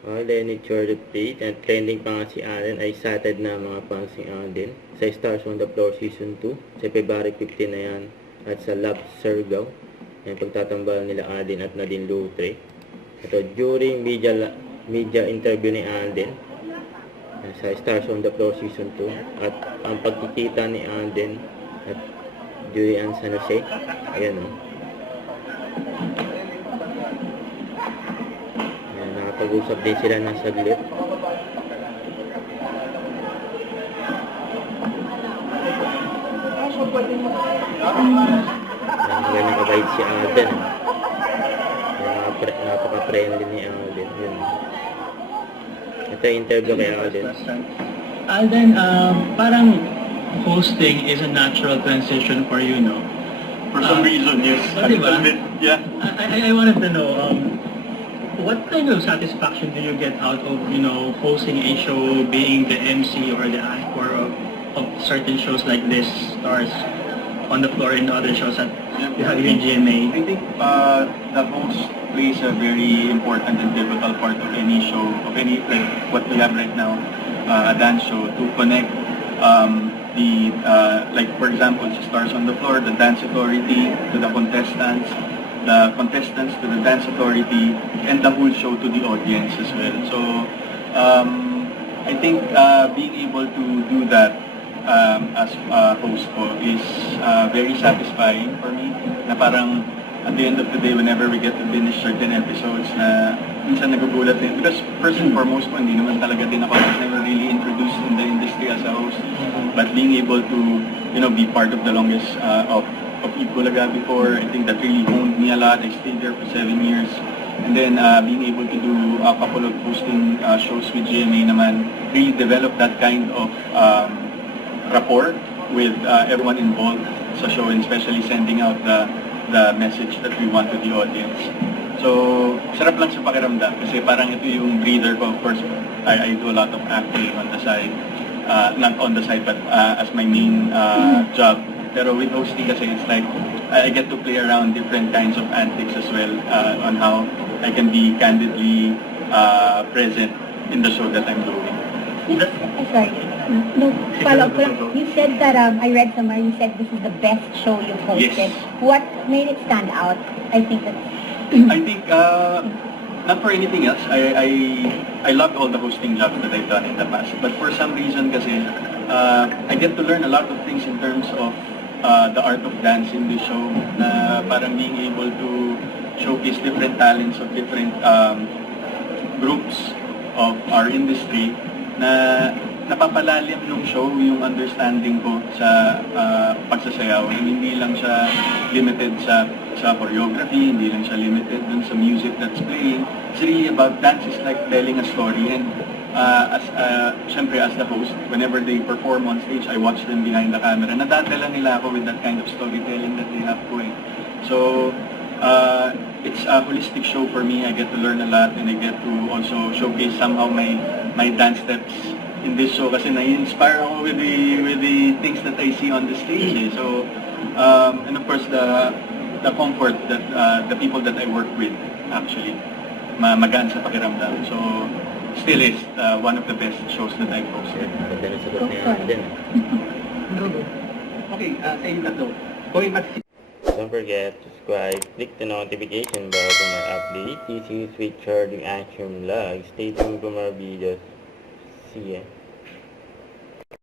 Lenny Chorley at trending pa nga si Allen ay excited na mga fans ni Alden sa Stars on the Floor Season 2 sa February 15 na yan at sa Love Surgaw yung pagtatambal nila Alden at Nadine Lutre. Ito during media interview ni Alden sa Stars on the Floor Season 2 at ang pagkikita ni Alden at Julian San Jose, ayan o. Nakapag-usap din sila ng saglit. Ganang kabait si Alden. Napaka-friendly ni Alden. Yun. Ito yung interview kay Alden. Alden, parang hosting is a natural transition for you, no? For some reason, yes. A little bit, yeah. I wanted to know, what kind of satisfaction do you get out of, hosting a show, being the MC or the anchor of certain shows like this, Stars on the Floor and other shows that you have here in GMA? I think the host plays a very important and pivotal part of any show, of any, like what we have right now, a dance show, to connect like for example, Stars on the Floor, the dance authority to the contestants to the dance authority, and the whole show to the audience as well. So I think being able to do that as a host po is very satisfying for me, na parang at the end of the day, whenever we get to finish certain episodes, na minsan nagugulat din, because first and foremost po, hindi naman talaga din ako, I was never really introduced in the industry as a host, but being able to be part of the longest of Ipulaga before, I think that really honed me a lot. I stayed there for 7 years. And then being able to do a couple of hosting shows with GMA naman, really develop that kind of rapport with everyone involved sa show, and especially sending out the message that we want to the audience. So, sarap lang sa pakiramdam kasi parang ito yung breather ko. Of course, I do a lot of acting on the side. Not on the side, but as my main job. Pero with hosting kasi, it's like I get to play around different kinds of antics as well on how I can be candidly present in the show that I'm doing. Sorry. No, follow-up ko lang. You said that, I read somewhere, you said this is the best show you've hosted. Yes. What made it stand out? I think not for anything else. I loved all the hosting jobs that I've done in the past. But for some reason kasi, I get to learn a lot of things in terms of the art of dance in this show, na parang being able to showcase different talents of different groups of our industry, na napapalalim nung show yung understanding ko sa pagsasayaw. Hindi lang siya limited sa choreography, hindi lang siya limited dun sa music that's playing. It's really about dance is like telling a story, and syempre as the host, whenever they perform on stage, I watch them behind the camera. Nadadala nila ako with that kind of storytelling that they have po eh. So, it's a holistic show for me. I get to learn a lot, and I get to also showcase somehow my dance steps in this show kasi na-inspire ako with the things that I see on the stage eh. So, and of course, the comfort that the people that I work with actually magaan sa pakiramdam. So, still is one of the best shows that I've hosted. Ganda na sagot ni Alden. Okay, sa inyo tatlo. Going back to Don't forget to subscribe, click the notification bell for more updates. This is Richard, yung action vlog. Stay tuned for more videos. See ya.